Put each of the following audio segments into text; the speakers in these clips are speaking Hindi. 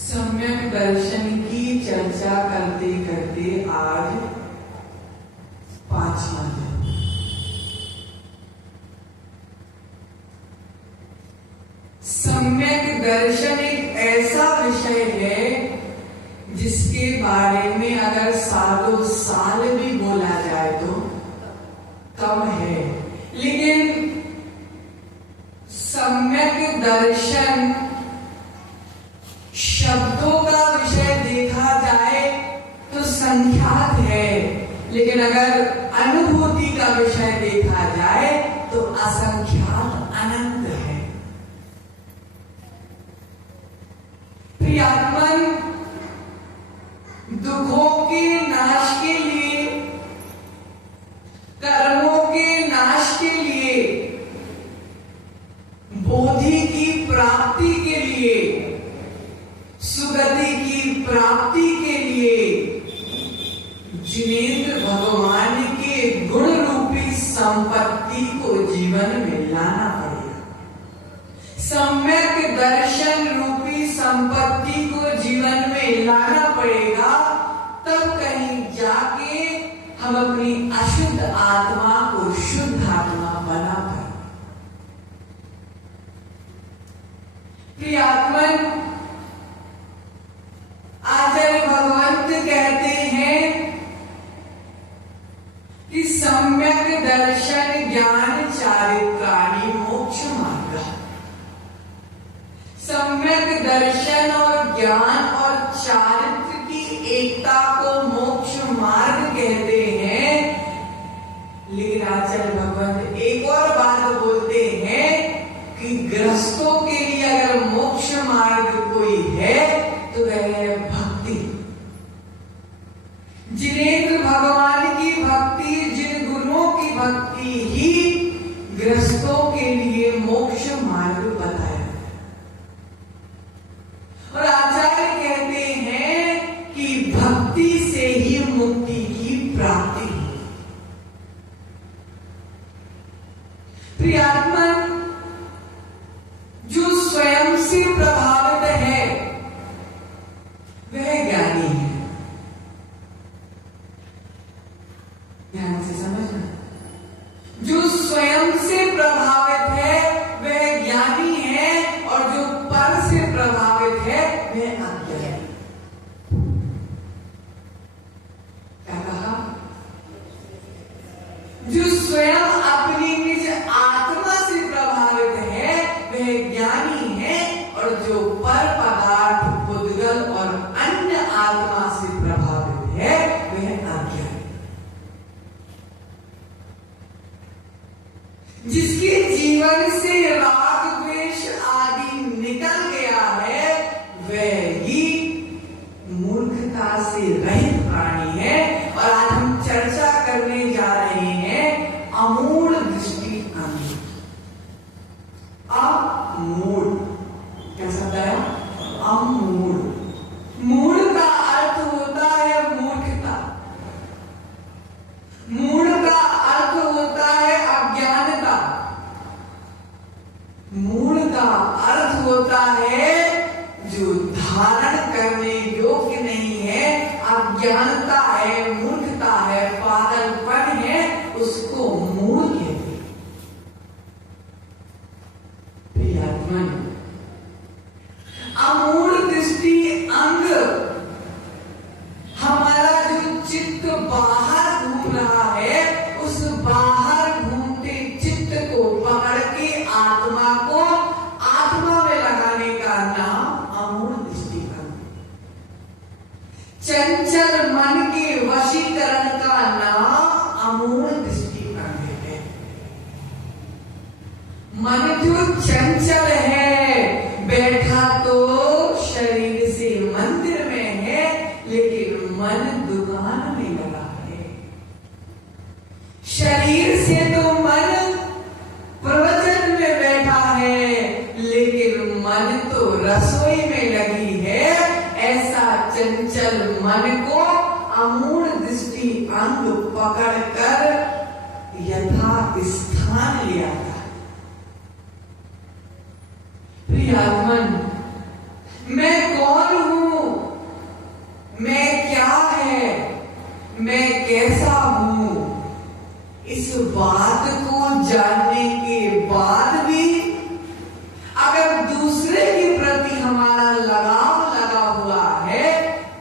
सम्यक दर्शन की चर्चा करते करते आज 5वां दिन। सम्यक दर्शन एक ऐसा विषय है जिसके बारे में अगर सालों साल भी बोला जाए तो कम है, लेकिन सम्यक दर्शन शब्दों का विषय देखा जाए तो संख्यात है, लेकिन अगर अनुभूति का विषय देखा जाए तो असंख्यात अनंत है। प्रियात्मन, दुखों के नाश के लिए, कर्मों के नाश के लिए, बोधि की प्राप्ति के लिए, सुगति की प्राप्ति के लिए जिनेंद्र भगवान के गुण रूपी संपत्ति को जीवन में लाना पड़ेगा। सम्यक दर्शन रूपी संपत्ति को जीवन में लाना पड़ेगा, तब कहीं जाके हम अपनी अशुद्ध आत्मा को शुद्ध आत्मा बना पाए। प्रियात्मन, आचार्य भगवंत कहते हैं कि सम्यक दर्शन ज्ञान चारित्राणि मोक्ष मार्ग। सम्यक दर्शन और ज्ञान और चारित्र की एकता को मोक्ष मार्ग कहते हैं। लेकिन आचार्य भगवंत एक और बात बोलते हैं कि गृहस्थों के लिए अगर मोक्ष मार्ग कोई है तो वह है भक्ति। जिनेंद्र भगवान की भक्ति, जिन गुरुओं की भक्ति ही गृहस्थों के लिए मोक्ष मार्ग बताया। और आचार्य कहते हैं कि भक्ति से ही मुक्ति की प्राप्ति है। प्रियात्मन, जो स्वयं से प्रभावित है वह ज्ञानी है। ध्यान से समझना, जो स्वयं से प्रभावित है वह ज्ञानी है, और जो पर से प्रभावित है वह अज्ञानी। क्या कहा? जो स्वयं अपनी निज आत्मा से प्रभावित है वह ज्ञानी है, और जो पर पदार्थ, बुद्धगल और अन्य आत्मा से प्रभावित है वह अज्ञानी। जिसके जीवन से राग द्वेष आदि निकल गया है वह ही मूर्खता से रहित प्राणी है। और आज हम चर्चा करने जा रहे हैं अमूढ़ दृष्टि अंग। अमूढ़ क्या शब्द है? अमूढ़। मूढ़ का अर्थ होता है मूर्खता। मूढ़ का अर्थ होता है अज्ञानता। मूढ़ का अर्थ होता है जो धारण करने योग्य नहीं है, अज्ञानता है, मूर्खता है, पागलपन है, उसको मूढ़ कहते हैं। प्रियात्मन, अमूढ़ दृष्टि अंग हमारा जो चित्त बाहर घूम रहा है, उस बाहर घूमते चित्त को पकड़ के आत्मा को आत्मा में लगाने का नाम अमूढ़ दृष्टि अंग। चंचल मन के वशीकरण का नाम अमूढ़ दृष्टि अंग है। मन जो चंचल है, बैठा तो शरीर से मंदिर में है, लेकिन मन दुकान में लगा है। शरीर से तो मन प्रवचन में बैठा है, लेकिन मन तो रसोई में लगी है। ऐसा चंचल मन को अमूढ़ दृष्टि अंग पकड़कर यथा स्थान ले आता है। प्रियात्मन, मैं कौन हूं, मैं क्या है, मैं कैसा हूं, इस बात को जानने के बाद भी अगर दूसरे के प्रति हमारा लगाव लगा हुआ है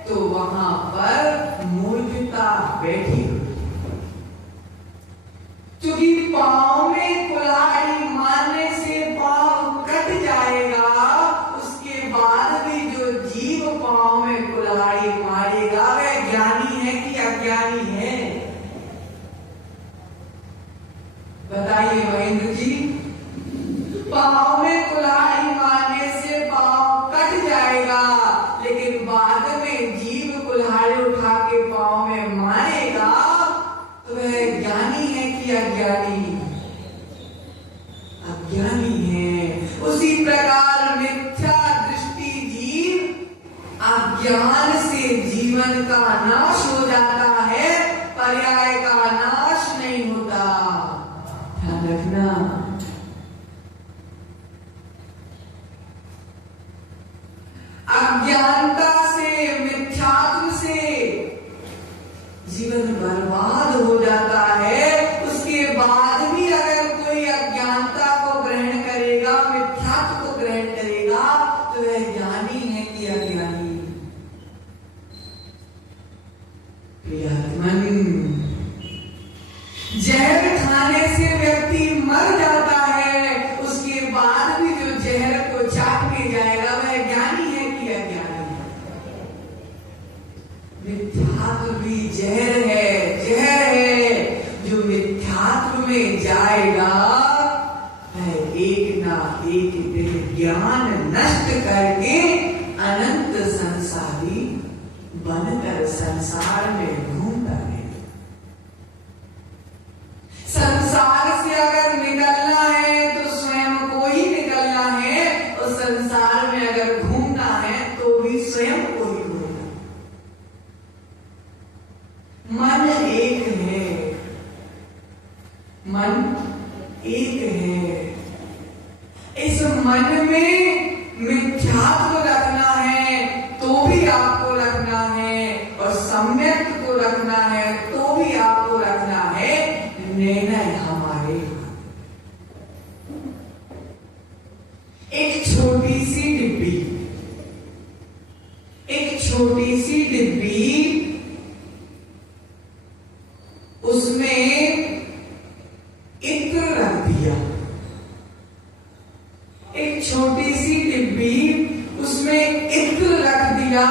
तो वहां पर मूर्खता बैठी हुई। क्योंकि पांव में कुल्हाड़ी मारने से पांव कट जाएगा, उसके बाद भी जो जीव पांव में कुल्हाड़ी मारेगा वह ज्ञानी है कि अज्ञानी है? बताइए महेंद्र जी। पांव में कुल्हाड़ी मारने से पांव कट जाएगा, लेकिन बाद में जीव कुल्हाड़ी उठा के पांव में मारेगा तो वह ज्ञानी है कि अज्ञानी? अज्ञानी है। उसी प्रकार मिथ्या दृष्टि जीव अज्ञान से जीवन का नाश हो जाता है, प्रियात्मन, जहर खाने से व्यक्ति मर जाता है, उसके बाद भी जो जहर को चाट के जाएगा वह ज्ञानी है कि अज्ञानी है? मिथ्यात्व भी जहर है, जो मिथ्यात्व में जाएगा वह एक ना एक दिन ज्ञान नष्ट करके अनंत संसारी बनकर संसार में घूमता है। संसार से अगर निकलना है तो स्वयं को ही निकलना है, और संसार में अगर घूमना है तो भी स्वयं को ही घूमना। मन एक है, मन एक है। इस मन में मिथ्यात्व रखना है तो भी आपको रखना है, और सम्यक को रखना है तो भी आपको रखना है। निर्णय हमारे हाथ। एक छोटी सी डिब्बी, उसमें इत्र रख दिया। एक छोटी सी डिब्बी, उसमें इत्र रख दिया,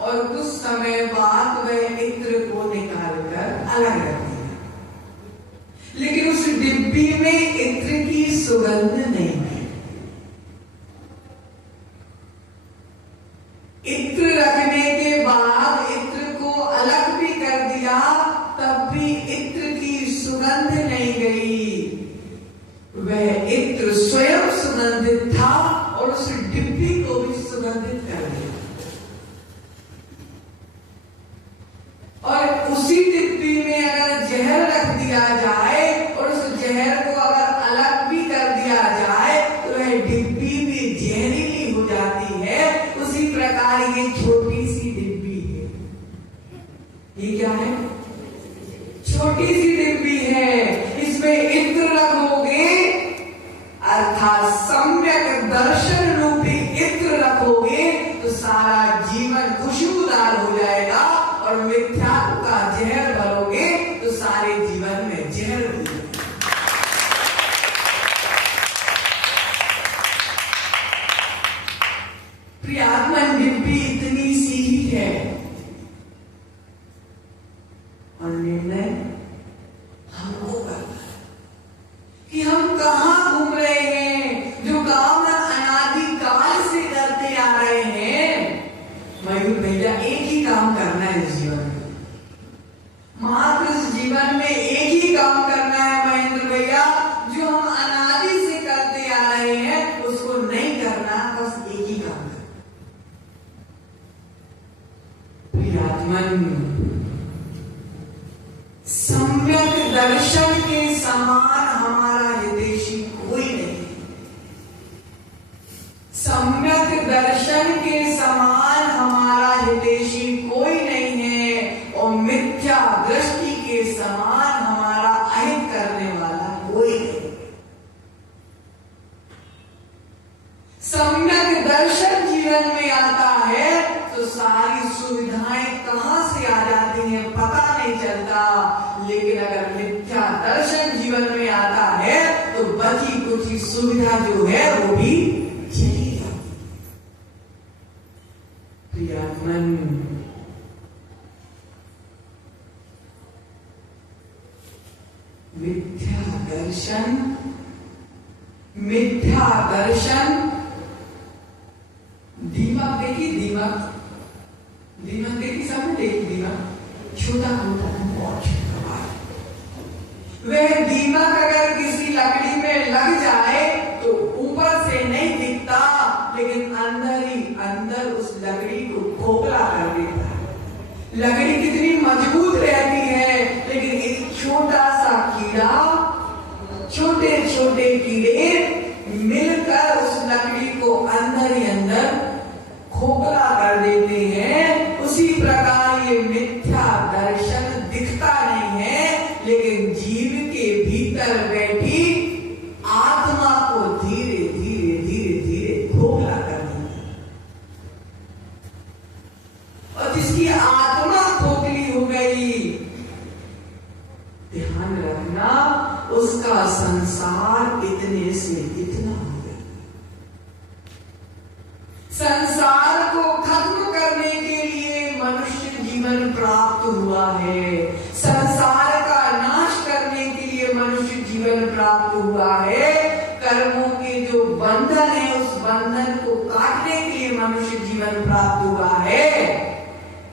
और कुछ समय बाद वह इत्र को निकालकर अलग रख दिया। लेकिन उस डिब्बी में इत्र की सुगंध नहीं है। इत्र रखने के बाद इत्र को अलग भी कर दिया, तब भी इत्र की सुगंध नहीं गई। वह इत्र स्वयं सुगंधित था और उस डिब्बी को भी सुगंधित कर दिया। और उसी डिब्बी में अगर जहर रख दिया जाए और उस जहर को अगर अलग भी कर दिया जाए तो वह डिब्बी भी जहरीली हो जाती है। उसी प्रकार ये छोटी सी डिब्बी है। ये क्या है? छोटी सी डिब्बी है। इसमें इत्र रखोगे, अर्थात सम्यक दर्शन रूपी इत्र रखोगे, तो सारा जीवन खुशबूदार हो जाएगा। और मिथ्यात्व का जहर भरोगे तो सारे जीवन में जहर हो जाएगा। प्रियात्मन डिब्बी इतनी सी ही है, और निर्णय हमको करना है कि हम कहां घूम रहे हैं। जो काम अनादिकाल से करते आ रहे हैं, मयूर भैया, एक ही काम करना है इस जीवन में। मात्र इस जीवन में एक ही काम करना है महेंद्र भैया, जो हम अनादि से करते आ रहे हैं उसको नहीं करना, बस एक ही काम करना। प्रियात्मन, सम्यक दर्शन के समान हमारा हितैषी कोई नहीं। सम्यक दर्शन के समान हमारा हितैषी कोई नहीं है, और मिथ्या दृष्टि के समान हमारा अहित करने वाला कोई नहीं। सम्यक दर्शन जीवन में आता है तो सारी सुविधाएं कहां से आ जाती हैं पता नहीं चलता। लेकिन अगर मिथ्या दर्शन जीवन में आता है तो बची कुछ सुविधा जो है वो भी चली जाती। प्रियात्मन, मिथ्या दर्शन। दीमक देखी, दीमक देखी, सबने देखी दीमक। छोटा होता है, बहुत छोटा। वह दीमक अगर किसी लकड़ी में लग जाए तो ऊपर से नहीं दिखता, लेकिन अंदर ही अंदर उस लकड़ी को खोखला कर देता है। लकड़ी कितनी मजबूत रहती है, लेकिन एक छोटा सा कीड़ा, छोटे छोटे कीड़े मिलकर उस लकड़ी को अंदर ही अंदर खोखला कर देते हैं। उसी प्रकार ये मिथ्या दर्शन दिखता नहीं है, लेकिन जीव के भीतर बैठी आत्मा को धीरे धीरे धीरे धीरे खोखला कर देता है। और जिसकी आत्मा खोखली हो गई ध्यान रखना, उसका संसार इतने से इतना हो गया। संसार को खत्म करने के लिए मनुष्य जीवन प्राप्त हुआ है। संसार का नाश करने के लिए मनुष्य जीवन प्राप्त हुआ है। कर्मों के जो बंधन है, उस बंधन को काटने के लिए मनुष्य जीवन प्राप्त हुआ है।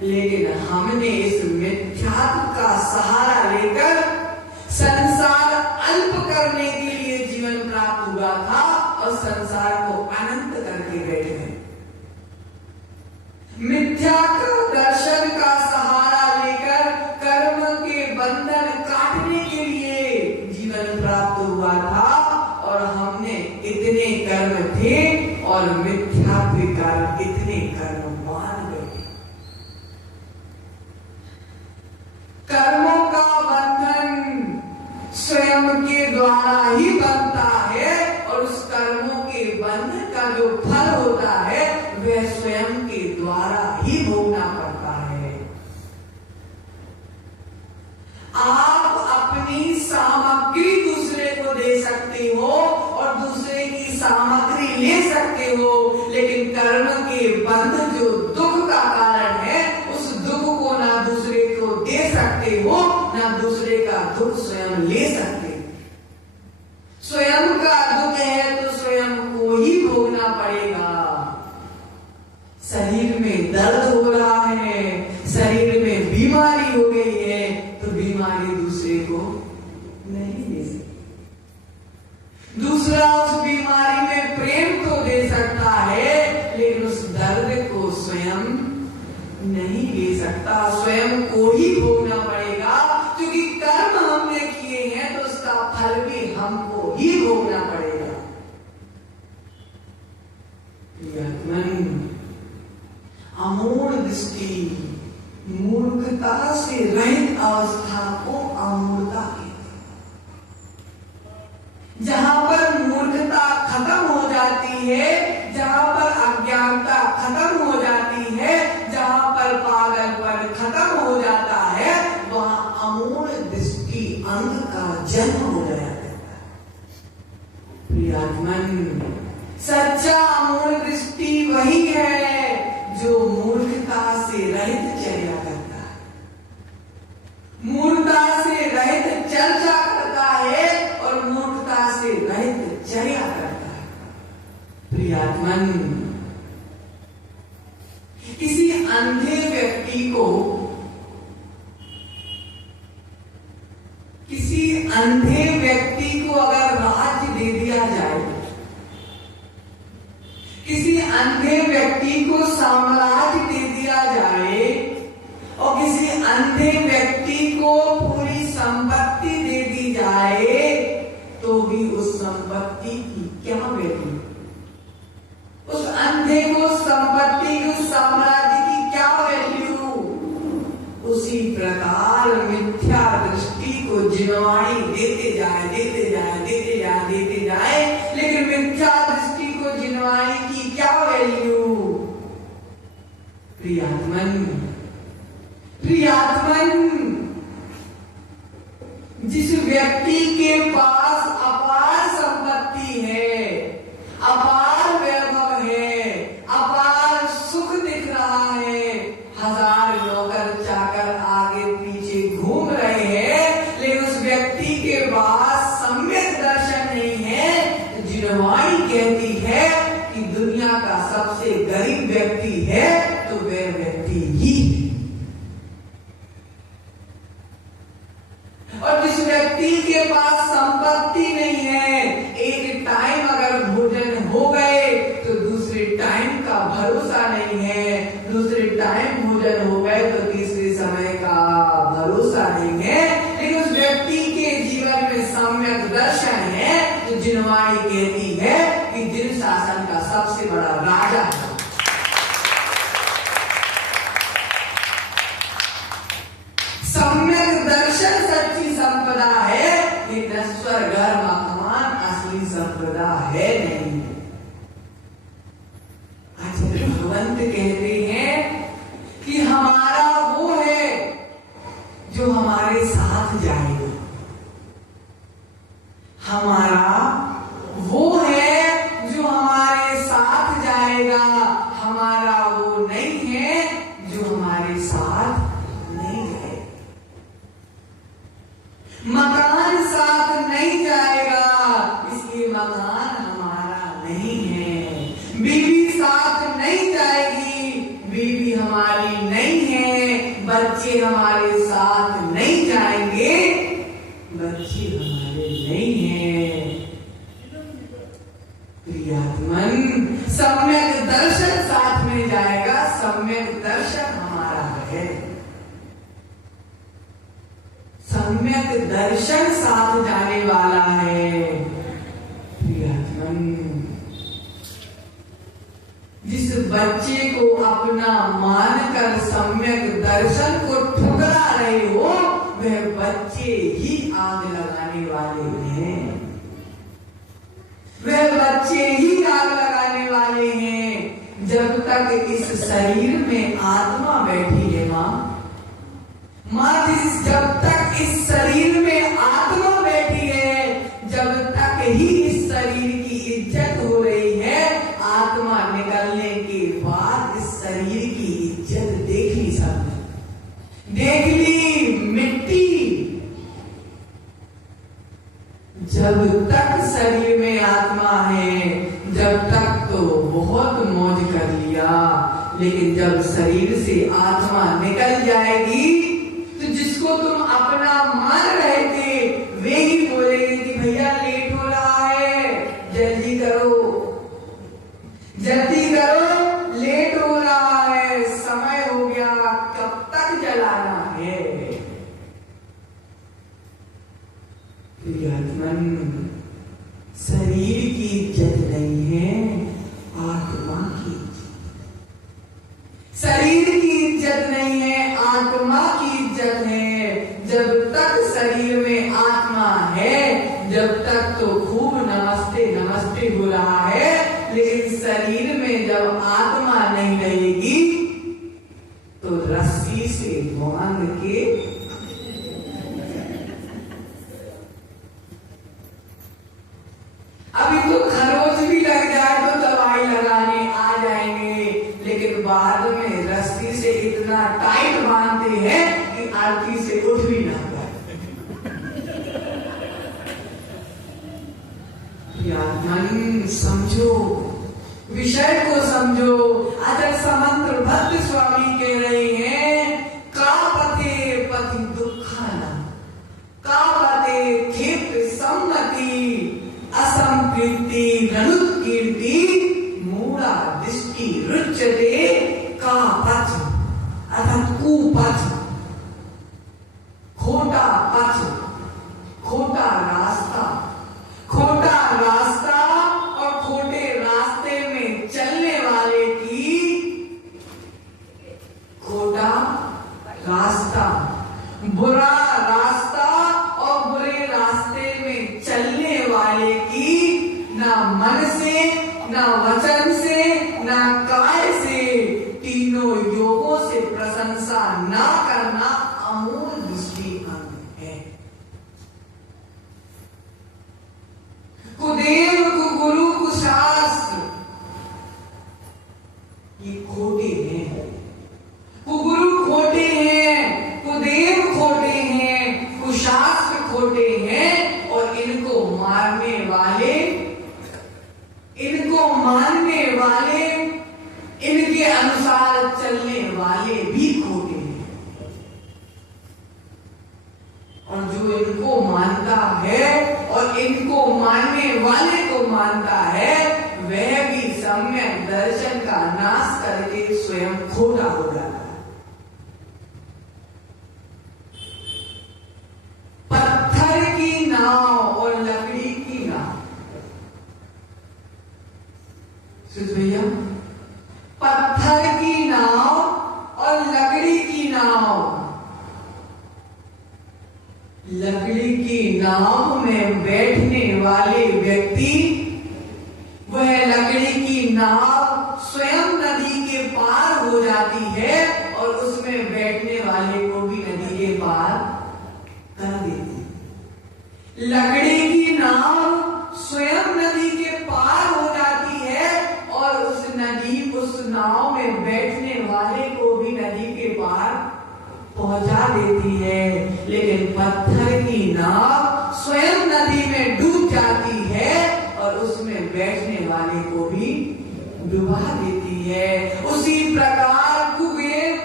लेकिन हमने इस मिथ्यात्व का सहारा लेकर संसार अल्प करने के लिए जीवन प्राप्त हुआ था और संसार को अनंत करके बैठे हैं। मिथ्या दर्शन का सहारा लेकर कर्म के बंधन काटने के लिए जीवन प्राप्त हुआ था और हमने इतने कर्म थे और मिथ्या के कारण इतने कर्म मान गए। कर्मों का बंधन स्वयं के द्वारा ही बनता है और उस कर्मों के बंधन का जो फल होता है वह स्वयं के द्वारा ही भोगना पड़ता है। आप अपनी सामग्री दूसरे को दे सकते हो और दूसरे की सामग्री ले सकते हो, लेकिन कर्म के बंध जो दुख का कारण है, उस दुख को ना दूसरे को दे सकते हो, ना दूसरे का दुख स्वयं ले सकते। स्वयं का दुख है तो स्वयं को ही भोगना पड़ेगा। शरीर में दर्द हो रहा है, शरीर में बीमारी हो गई है, तो बीमारी दूसरे को नहीं दे सकती। दूसरा उस बीमारी में प्रेम तो दे सकता है, लेकिन उस दर्द को स्वयं नहीं ले सकता, स्वयं को ही भोगना पड़ेगा। क्योंकि कर्म हमने किए हैं तो उसका फल भी हमको ही भोगना पड़ेगा। अमूढ़ दृष्टि, मूर्खता से रहित अवस्था को अमूढ़ता कहते हैं। जहां पर मूर्खता खत्म हो जाती है, जहां पर अज्ञानता खत्म हो जाती है, जहां पर पागलपन खत्म हो जाता है, वहां अमूढ़ दृष्टि अंग का जन्म हो जाता है। प्रियात्मन, सच्चा अमूढ़ दृष्टि वही है जो मूर्खता से रहित चर्या करता है, मूर्खता से रहित चर्चा करता है और मूर्खता से रहित चर्या करता है। प्रियात्मन, किसी अंधे व्यक्ति को अगर राज्य दे दिया जाए, किसी अंधे व्यक्ति को साम्राज्य दे दिया जाए और किसी अंधे व्यक्ति को पूरी संपत्ति दे दी जाए, तो भी उस संपत्ति की क्या वैल्यू? उस अंधे को संपत्ति की, उस साम्राज्य की क्या वैल्यू? उसी प्रकार मिथ्या दृष्टि को जिनवाई देते जाए, लेकिन मिथ्या दृष्टि को जिनवाई की क्या वैल्यू? प्रियात्मन, जिस व्यक्ति के पास अपार संपत्ति है, अपार वैभव है, अपार सुख दिख रहा है, हजार नौकर चाकर आगे पीछे घूम रहे हैं, लेकिन उस व्यक्ति के पास सम्यक दर्शन नहीं है, तो जिनवाई कहती है कि दुनिया का सबसे गरीब व्यक्ति है तो वह व्यक्ति ही। और जिस व्यक्ति के पास संपत्ति नहीं है, एक टाइम अगर भोजन हो गए तो दूसरे टाइम का भरोसा नहीं है, दूसरे टाइम भोजन हो गए तो तीसरे समय का भरोसा नहीं है, लेकिन उस व्यक्ति के जीवन में सम्यक दर्शन है, तो जिनवाई कहती है कि जिन शासन का सबसे बड़ा राजा है। सम्यक दर्शन सच्ची संपदा है, ये नश्वर घर मकान असली संपदा है नहीं। आचार्य भगवंत कहते हैं कि हमारा वो है जो हमारे साथ जाएगा। हमारा वो है जो हमारे साथ जाएगा, हमारा वो नहीं है जो हमारे साथ नहीं जाएगा। मकान साथ नहीं जाएगा, इसलिए मकान हमारा नहीं है। बीवी साथ नहीं जाएगी, बीवी हमारी नहीं है। बच्चे हमारे साथ नहीं जाएंगे, बच्चे हमारे नहीं हैं। प्रियात्मन, सम्यक दर्शन साथ में जाएगा, सम्यक दर्शन हमारा है। सम्यक दर्शन साथ जाने वाला है। प्रियात्मन, जिस बच्चे को अपना मानकर सम्यक दर्शन को ठुकरा रहे हो, वह बच्चे ही आग लगाने वाले हैं। वह बच्चे ही आग लगाने वाले हैं। जब तक इस शरीर में आत्मा बैठी है माँ जब तक इस शरीर में आत्मा बैठी है, जब तक ही इस शरीर की इज्जत हो रही है। आत्मा निकलने के बाद इस शरीर की इज्जत देख ली सबने, देख ली मिट्टी। जब तक शरीर में आत्मा है, जब तक तो बहुत मौज कर लिया, लेकिन जब शरीर से आत्मा निकल जाएगी तो जिसको तुम अपना मान रहे थे वे ही बोलेंगे कि भैया लेट हो रहा है, जल्दी करो, जल्दी करो, लेट हो रहा है, समय हो गया, कब तक जलाना है। प्रियात्मन, शरीर की इज्जत नहीं है, आत्मा की इज्जत। शरीर की इज्जत नहीं है, आत्मा की इज्जत है। जब तक शरीर में आत्मा है, जब तक तो खूब नमस्ते नमस्ते हो रहा है, लेकिन शरीर में जब आत्मा नहीं रहेगी तो रस्सी से बांध के अभी तो खरोच भी लग जाए तो दवाई लगाने आ जाएंगे, लेकिन बाद में रस्सी से इतना टाइट बांधते हैं कि आरती से उठ भी ना पाए। मन समझो, विषय को समझो। आचार्य समंत्र भद्र स्वामी कह रहे हैं, का पते पति दुखाना, का पते खेत सम्मति, असंप्रीति रणुत्कीर्ति, मूढ़ा दृष्टि रुच्यते, का पथ अर्थात कुपथ, खोटा पथ, खोटा रास्ता, खोटा रास्ता और खोटे रास्ते में चलने वाले की, खोटा रास्ता, बुरा रास्ता और बुरे रास्ते में चलने वाले की ना मन से, ना वचन से, ना काय से, तीनों योगों से प्रशंसा ना करना अमूल दृष्टि अंग है। कुदेव कुगुरु कुशास्त्र ये खोटे हैं, कुगुरु खोटे हैं, कुदेव खोटे हैं, कुशास्त्र खोटे हैं, और इनको मारने वाले, इनको मानने वाले, इनके अनुसार चलने वाले भी खोटे हैं। और जो इनको मानता है और इनको मानने वाले को मानता है, वह भी सम्यक दर्शन का नाश करके स्वयं खोटा हो जाता है। पत्थर की नाव और लकड़ी की नाव, भैया, पत्थर की नाव और लकड़ी की नाव। लकड़ी की नाव में बैठने वाले व्यक्ति, वह लकड़ी की नाव स्वयं नदी के पार हो जाती है और उसमें बैठने वाले को भी नदी के पार कर देती है। लकड़ी की नाव पहुंचा देती है, लेकिन पत्थर की नाव स्वयं नदी में डूब जाती है और उसमें बैठने वाले को भी डुबा देती है। उसी प्रकार कुबेर,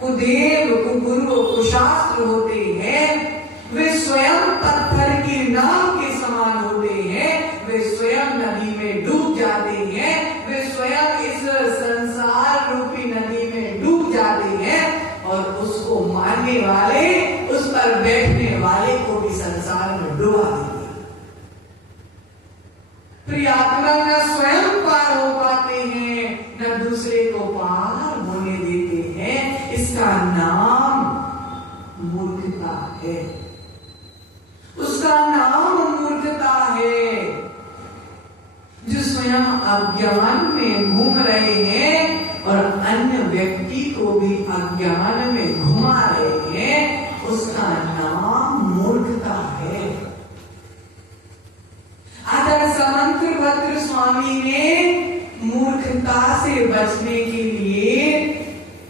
कुदेव, कुगुरु, कुशास्त्र होते हैं, वे स्वयं पत्थर की नाव के समान होते हैं। वे स्वयं नदी में डूब जाते हैं, वे स्वयं इस संसार रूपी नदी में डूब जाते हैं और उसको मारने वाले, उस पर बैठने वाले को भी संसार में डुबा देते हैं। प्रियात्मा न स्वयं पार हो पाते हैं, न दूसरे को पार होने देते हैं। इसका नाम मूर्खता है, उसका नाम मूर्खता है। जो स्वयं अज्ञान में घूम रहे हैं और अन्य व्यक्ति को भी अज्ञान में घुमा रहे हैं, उसका नाम मूर्खता है। आदर समंत्र भद्र स्वामी ने मूर्खता से बचने के लिए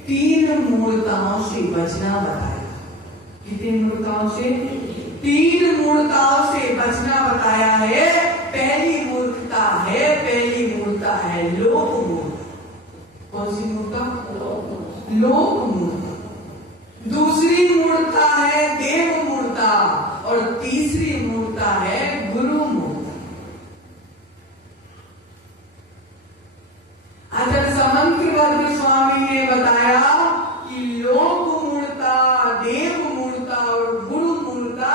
3 मूर्ताओं से बचना बताया। कितनी मूर्ताओं से? 3 मूर्ताओं से बचना बताया है। पहली मूर्खता है लोक मूर्ता। कौन सी मूर्ता? लोक मूर्ता। दूसरी मूर्ता है देव मूर्ता और तीसरी मूर्ता है गुरु मूर्ता। आचार्य समंत्र स्वामी ने बताया कि लोक मूर्ता, देव मूर्ता और गुरु मूर्ता,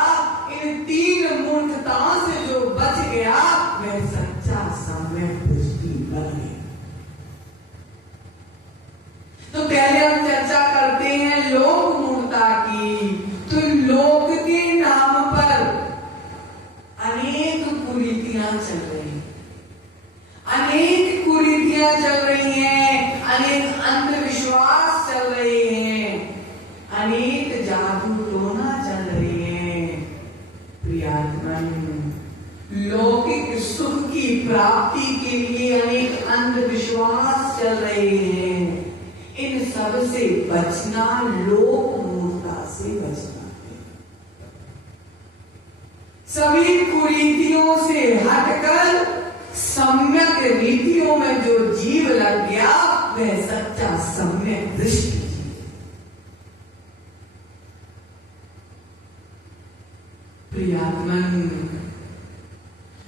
इन 3 मूर्खताओं से जो बच गया वह सच्चा सम्यक दृष्टि बन गया। तो पहले हम चर्चा करते हैं लोक मूर्ता की। तो लोक के नाम पर अनेक कुरीतियां चल रही हैं, अनेक कुरीतियां चल रही हैं, अनेक अंधविश्वास चल रहे हैं, अनेक जादू टोना चल रही हैं। प्रियात्मन, लौकिक सुख की प्राप्ति के लिए अनेक अंधविश्वास चल रहे हैं। इन सब से बचना, लोक मूर्ता से बचना है। सभी कुरीतियों से हटकर सम्यक रीतियों में जो जीव लग गया वह सच्चा सम्यक दृष्टि। प्रियात्मन,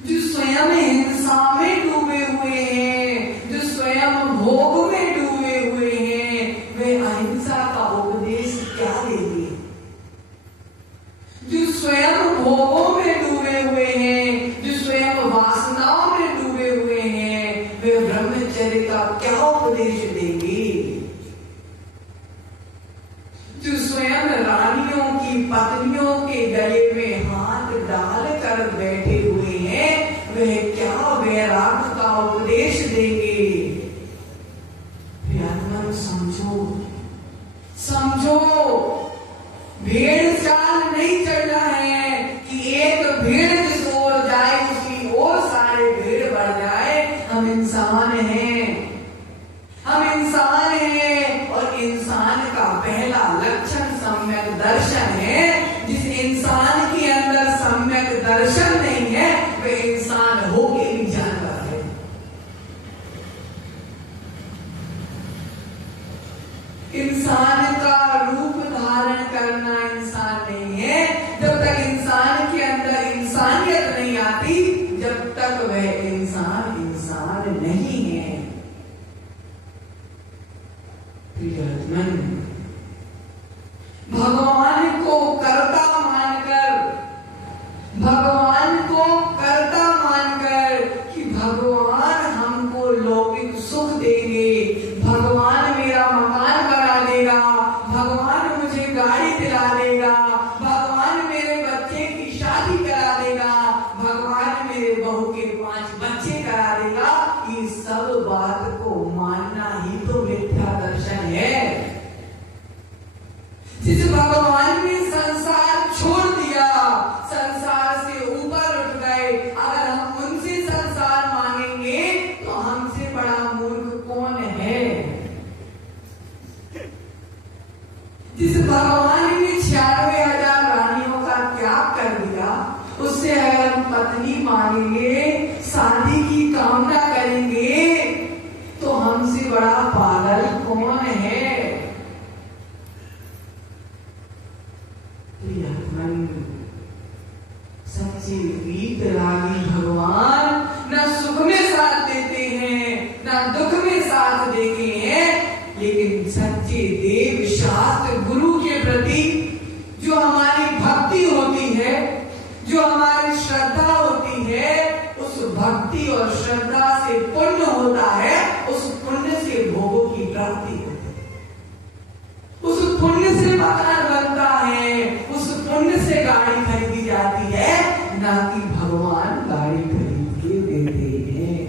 जो स्वयं हिंसा में डूबे हुए हैं, जो स्वयं भोग में डूबे हुए हैं, वे अहिंसा का उपदेश क्या देंगे? जो स्वयं भोगों में डूबे हुए हैं, जो स्वयं वासनाओं में डूबे हुए हैं, वे ब्रह्मचर्य का क्या उपदेश देंगे? जो स्वयं रानियों की पत्नियों के गले में हाथ डाल कर बैठे हुए हैं, वह क्या वैराग्य का उपदेश देंगे? प्यार समझो, समझो, भेड़ चाल नहीं चलना है कि एक भेड़ जिस ओर जाए उसी ओर सारे भेड़ बढ़ जाए। हम इंसान हैं, हम इंसान हैं और इंसान का पहला लक्षण सम्यक दर्शन है। जिस इंसान के अंदर सम्यक दर्शन नहीं है वह इंसान होके भी जानवर है। इंसान का रूप धारण करना इंसान नहीं है। जब तक इंसान के अंदर इंसानियत नहीं आती, जब तक वह इंसान इंसान नहीं है। भगवान को कर्ता मानकर, भगवान को कर्ता मानकर कि भगवान हमको लौकिक सुख देंगे, भगवान मेरा मकान बना देगा, भगवान मुझे गाड़ी दिला देगा, भगवान मेरे बच्चे की शादी करा देगा, भगवान मेरे बहू के 5 बच्चे करा देगा। ये सब बात को मानना ही तो मिथ्या दर्शन है। जिस भगवान भगवान ने 96,000 रानियों का त्याग कर दिया, उससे अगर हम पत्नी मांगेंगे, शादी की कामना करेंगे, तो हमसे बड़ा पागल कौन है? सच्चे वीतरागी भगवान ना सुख में साथ देते हैं, ना दुख में साथ देते हैं, लेकिन सच्चे देव शास्त्र गुरु के प्रति जो हमारी भक्ति होती है, जो हमारी श्रद्धा होती है, उस भक्ति और श्रद्धा से पुण्य होता है, उस पुण्य से भोगों की प्राप्ति होती है, उस पुण्य से मकान बनता है, उस पुण्य से गाड़ी खरीदी जाती है, ना कि भगवान गाड़ी खरीद के देते हैं।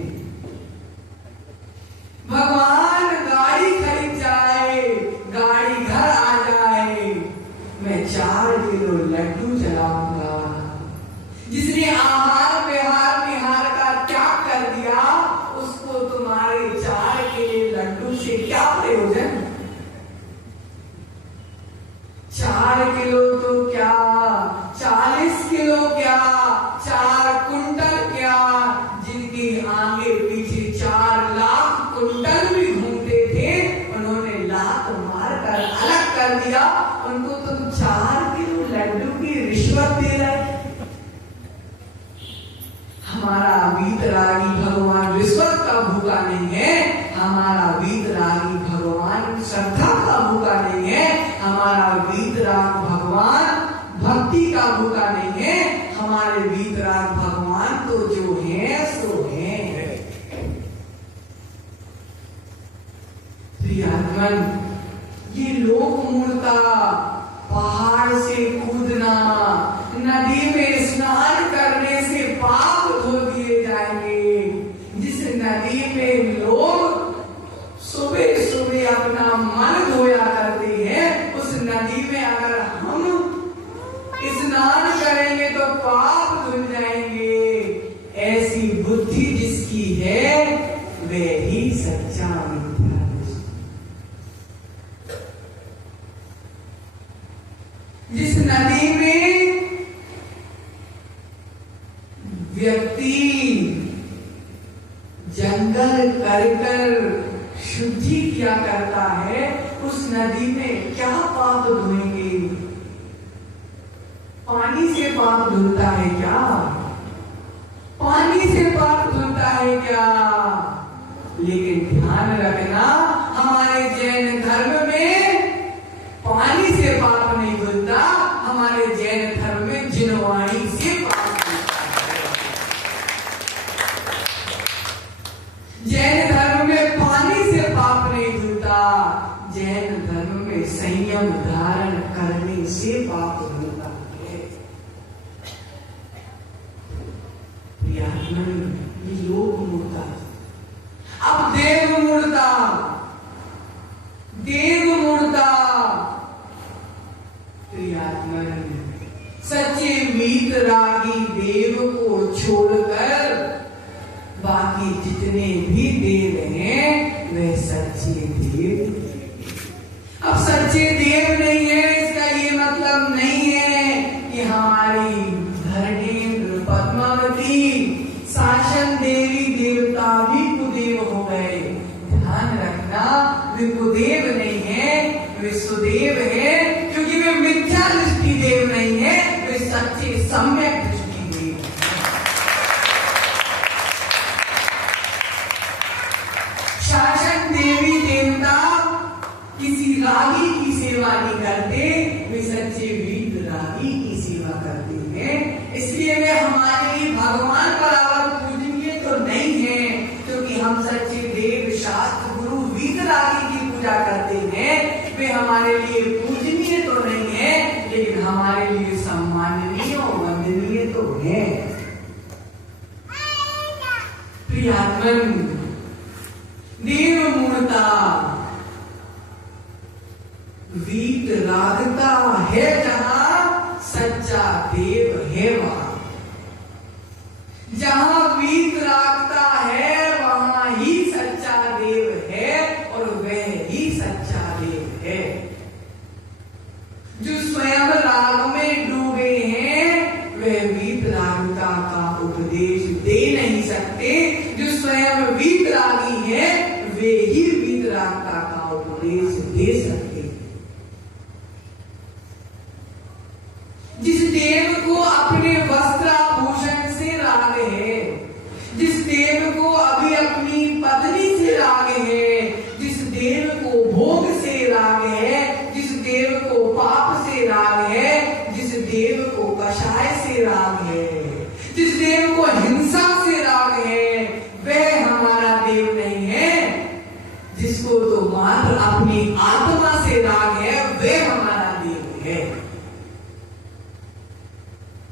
भगवान गाड़ी खरीद जाए, गाड़ी घर आ जाए, मैं 4 किलो लड्डू चलाऊंगा। जिसने आहार विहार निहार का त्याग कर दिया, उसको तुम्हारे 4 किलो लड्डू से क्या प्रयोजन? 4 किलो तो क्या, 40 किलो क्या, 4 कुंटल क्या, जिनके आगे पीछे 4 लाख कुंटल भी घूमते थे, उन्होंने लात मार कर अलग कर दिया। उनको तुम 4 किलो लड्डू की रिश्वत दे रहे। हमारा वीतरागी भगवान रिश्वत का भूखा नहीं है, हमारा वीतरागी भगवान श्रद्धा का भूखा नहीं है, हमारा वीतराग भगवान भक्ति का भूखा नहीं है, हमारे वीतराग भगवान तो जो है सो है। प्रियात्मन, ये लोक मूलता, पहाड़ से कूदना, नदी में स्नान करने से पाप धो दिए जाएंगे। जिस नदी में लोग सुबह सुबह अपना मन धोया करते हैं, उस नदी में अगर हम स्नान करेंगे तो पाप धुल जाएंगे। ऐसी बुद्धि जिसकी है, वह ही सच्चा मिथ्या दृष्टि। जिस नदी में व्यक्ति जंगल कर शुद्धि किया करता है, उस नदी में क्या पाप धुएंगे? पानी से पाप धुलता है क्या? पानी से पाप धुलता है क्या? लेकिन ध्यान रखना, हमारे जैन धर्म में पानी से पाप नहीं धुलता, हमारे जैन धर्म में जिनवाणी से पाप धुलता है। जैन धर्म में पानी से पाप नहीं धुलता, जैन धर्म में संयम धारण करने से पाप धुलता है। ये लोक मूर्ता। अब देव मूर्ता, देव मूर्ता। प्रियात्मन, सच्चे वीतरागी देव को छोड़कर बाकी जितने भी देव हैं, वे सच्चे देव। अब सच्चे देव नहीं है, इसका ये मतलब नहीं है कि हमारी धरणेन्द्र, पद्मावती, शासन देवी देवता भी कुदेव हो गए। ध्यान रखना, वे कुदेव नहीं है, वे सुदेव है, क्योंकि वे मिथ्या दृष्टि देव नहीं है, वे सच्चे सम्यक दृष्टि देव है। शासन देवी देवता किसी रागी की सेवा नहीं करते, वे सच्चे वीतरागी की सेवा करते हैं। इसलिए वे हमारे लिए भगवान बराबर पूजनीय तो नहीं है, क्योंकि हम सच्चे देव शास्त्र गुरु वीतरागी की पूजा करते हैं। वे हमारे लिए पूजनीय तो नहीं है, लेकिन हमारे लिए सम्माननीय और वंदनीय तो है। प्रियात्मन, देव मूर्ता, वीतरागता है जहां, सच्चा देव है वहां। जहां वीतरागता है, वहां ही सच्चा देव है, और वह ही सच्चा देव है। जो स्वयं राग में डूबे हैं वे वीतरागता का उपदेश दे नहीं सकते। जो स्वयं वीतरागी है वे ही वीतरागता का उपदेश दे सकते। जिस देव को अपने वस्त्राभूषण से राग है, जिस देव को अभी अपनी पत्नी से राग है, जिस देव को भोग से राग है, जिस देव को पाप से राग है, जिस देव को कषाय से राग है, जिस देव को हिंसा से राग है, वह हमारा देव नहीं है। जिसको तो मात्र अपनी आत्मा से राग है वह हमारा देव है।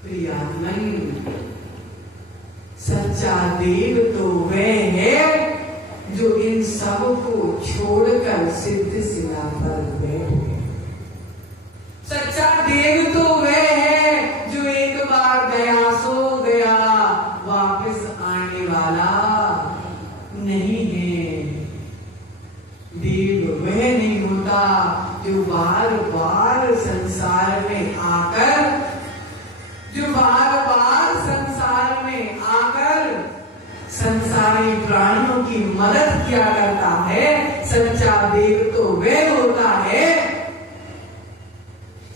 प्रियात्मन, सच्चा देव तो वह है जो इन सब को छोड़कर सिद्ध शिला पर बैठे। सच्चा देव तो वह है जो एक बार गया सो गया, वापस आने वाला नहीं है। देव वह नहीं होता जो बार बार संसार में आकर, जो बार बार संसार में आकर संसारी प्राणियों की मदद किया करता है। सच्चा देव तो वह होता है,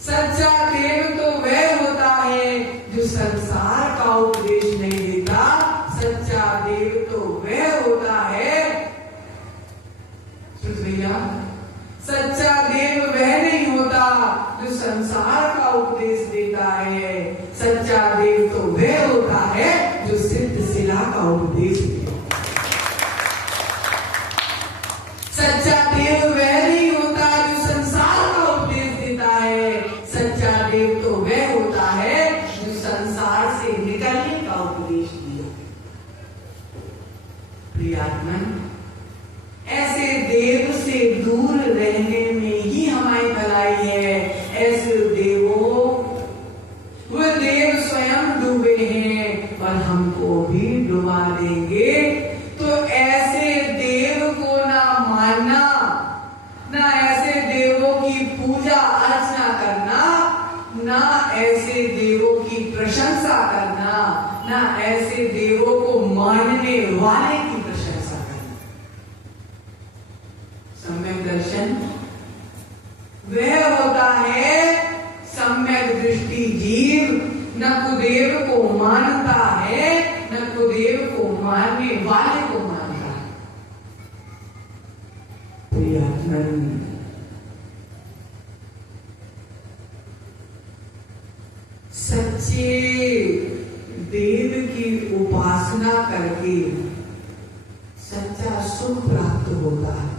सच्चा देव तो वह होता है जो संसार का उपदेश नहीं देता। सच्चा देव तो वह होता है, भैया, सच्चा देव वह नहीं होता जो संसार का उपदेश देता है। सच्चा देव तो वह होता है जो सिद्ध शिला का उपदेश देता है। सच्चा देव वह नहीं होता जो संसार का उपदेश देता है। सच्चा देव तो वह होता है जो संसार से निकलने का उपदेश दिया। प्रियात्मन, ऐसे देव से दूर रहने में ही हमारी भलाई है। ऐसे देवों, वो देव स्वयं डूबे हैं और हमको भी डुबा देंगे। तो ऐसे देव को ना मानना, ना ऐसे देवों की पूजा अर्चना करना, ना ऐसे देवों की प्रशंसा करना, ना ऐसे देवों को मानने वाले की प्रशंसा करना। सम्यक दर्शन वह होता है, सम्यक दृष्टि जीव न कुदेव को मानता है, न कुदेव को मानने वाले को मानता है। प्रियात्मन, सच्चे देव की उपासना करके सच्चा सुख प्राप्त होता है।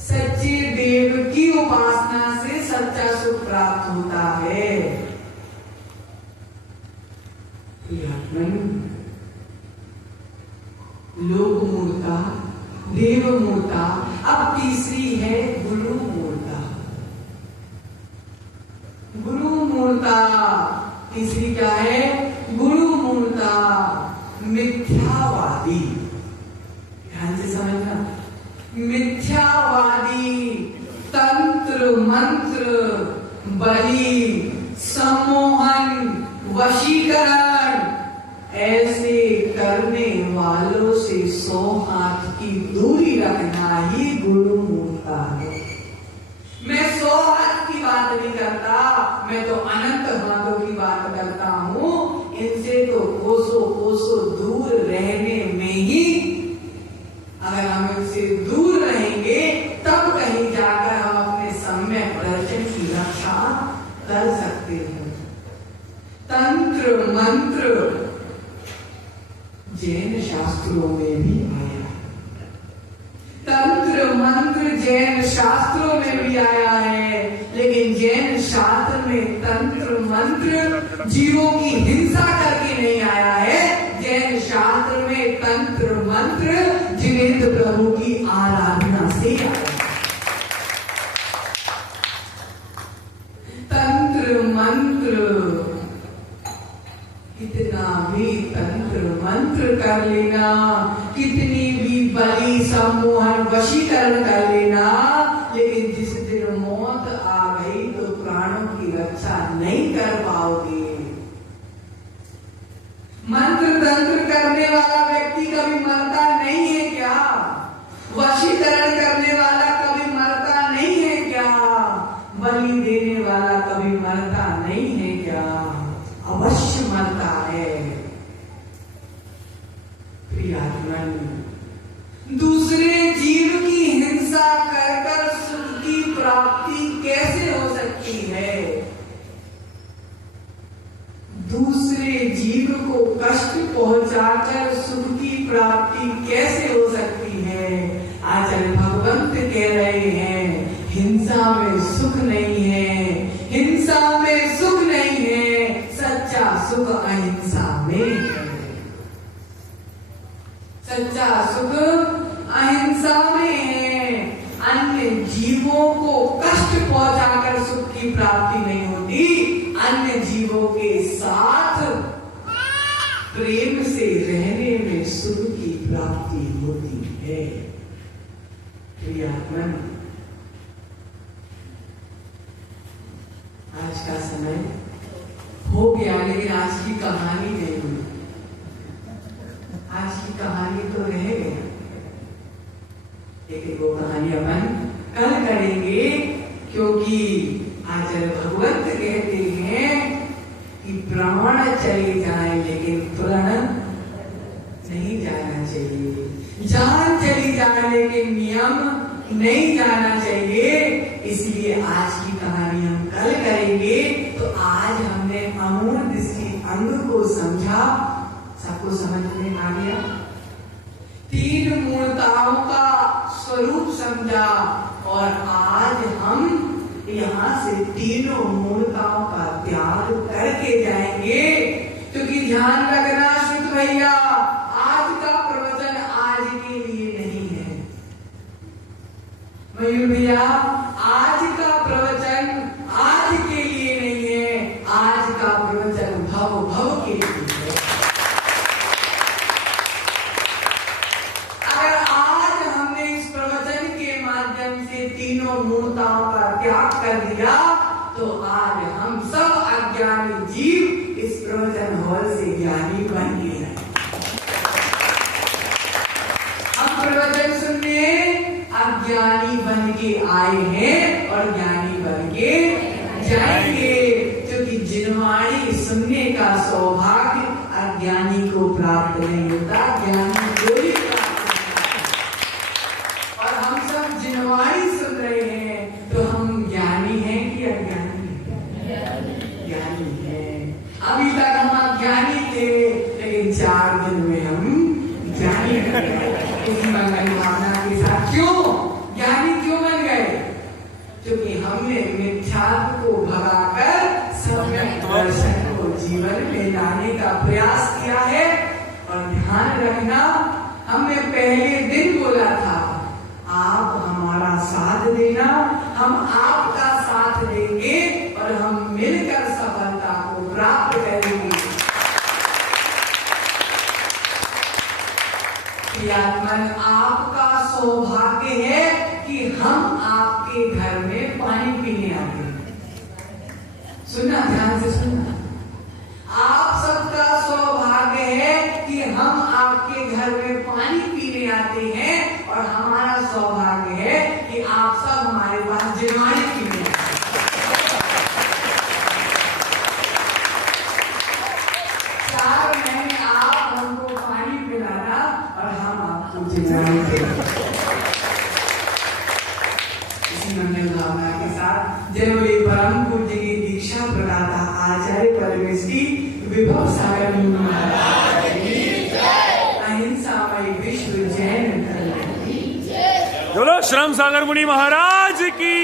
सच्चे देव की उपासना से सच्चा सुख प्राप्त होता है। लोक मूर्ता, देव मूर्ता, अब तीसरी है गुरु मूर्ता। गुरु मूर्ता तीसरी क्या है? गुरु मूर्ता मिथ्यावादी। ध्यान से समझना, मिथ्यावादी, तंत्र मंत्र, बलि, सम्मोहन, वशीकरण ऐसे करने वालों से 100 हाथ की दूरी रखना ही गुरु मूर्ता है। मैं 100 हाथ की बात नहीं करता, मैं तो अनंत हाथों की बात करता हूं। इनसे तो कोसों कोसों दूर रहने में ही, अगर हम इनसे दूर रहेंगे तब कहीं जाकर हम अपने सम्यक दर्शन की रक्षा कर सकते हैं। तंत्र मंत्र जैन शास्त्रों में भी आया, तंत्र मंत्र जैन शास्त्रों में भी आया है, लेकिन जैन शास्त्र में तंत्र मंत्र जीवों की हिंसा करके नहीं आया है। जैन शास्त्र में तंत्र मंत्र जिनेन्द्र प्रभु की आराधना से आया। तंत्र मंत्र, कितना भी तंत्र मंत्र कर लेना, कितनी भी बलि, सम्मोहन, वशीकरण कर लेना, लेकिन जिस दिन मौत आ गई तो की रक्षा नहीं कर पाओगे। मंत्र तंत्र करने वाला व्यक्ति कभी मरता नहीं है क्या? वशीकरण करने वाला कभी मरता नहीं है क्या? बलि देने वाला कभी मरता नहीं है क्या? अवश्य मरता है। प्रियात्मन, दूसरे जीव की हिंसा कर कर सुख की प्राप्ति कैसे हो सकती है? दूसरे जीव को कष्ट पहुंचाकर सुख की प्राप्ति कैसे हो सकती है? आचार्य भगवंत कह रहे हैं, हिंसा में सुख नहीं है, हिंसा में सुख नहीं है, सच्चा सुख अहिंसा में है। सच्चा सुख अहिंसा में है। अन्य जीवों को कष्ट पहुंचाकर सुख की प्राप्ति नहीं होती, अन्य जीवों के साथ प्रेम से रहने में सुख की प्राप्ति होती है। प्रियात्मन, आज का समय हो गया, लेकिन आज की कहानी नहीं हुई। आज की कहानी तो रह गई, लेकिन वो कहानी अपन कल करेंगे, क्योंकि आचार्य भगवंत कहते हैं कि प्राण चले जाए लेकिन प्रण नहीं जाना चाहिए। जान चली जाए लेकिन नियम नहीं जाना चाहिए। इसलिए आज की कहानी हम कल करेंगे। तो आज हमने अमूल दृष्टि अंग को समझा, सबको समझ में आ गया। तीन मूर्ताओं का स्वरूप समझा, और आज हम यहाँ से तीनों मूर्ताओं का त्याग करके जाएंगे। क्योंकि ध्यान रखना शुद्ध भैया, आज का प्रवचन आज के लिए नहीं है। मयूर भैया, आज का प्रवचन आज के लिए नहीं है, आज का प्रवचन भव भव के लिए है। अगर आज हमने इस प्रवचन के माध्यम से तीनों मूर्ताओं का त्याग कर दिया, तो आज हम सब अज्ञानी जीव इस प्रवचन हॉल से ज्ञानी बन गए हैं। हम प्रवचन सुनने अज्ञानी बन के आए हैं और ज्ञानी बन के जाएंगे। क्योंकि जिनवाणी सुनने का सौभाग्य अज्ञानी को प्राप्त नहीं होता, ज्ञानी को ही प्राप्त होता है। और हम सब जिनवाणी सुन रहे हैं, तो हम ज्ञानी हैं कि अज्ञानी? ज्ञानी हैं। अभी तक हम अज्ञानी थे, लेकिन 4 दिन में हम ज्ञानी बन गए। इसी मंगल भावना के साथ क्यों ज्ञानी क्यों बन गए? क्योंकि हमने मिथ्यात्व को भगाकर सम्यक दर्शन को जीवन में लाने का प्रयास किया है। और ध्यान रखना, हमने पहले दिन बोला था, आप हमारा साथ देना, हम आपका साथ देंगे और हम मिलकर सफलता को प्राप्त करेंगे। प्रियात्मन, आपका सौभाग्य है कि हम आपके घर में पानी पीने आते हैं। सुनना, ध्यान से सुनना। आप सबका सौभाग्य है कि हम आपके घर में पानी पीने आते हैं, और हमारा सौभाग्य है कि आप सब हमारे पास जिनवाणी पीने आते हैं। 4 महीने आप हमको पानी पिलाना और हम आपको जिनवाणी देना। इसी मंगल भावना के साथ जय बोले परम पूज्य की दीक्षा प्रदाता आचार्य परमेश की विभव सागर मुनि महाराज की जय। अहिंसामय विश्व जैन धर्म की जय। बोलो श्रम सागर मुनि महाराज की।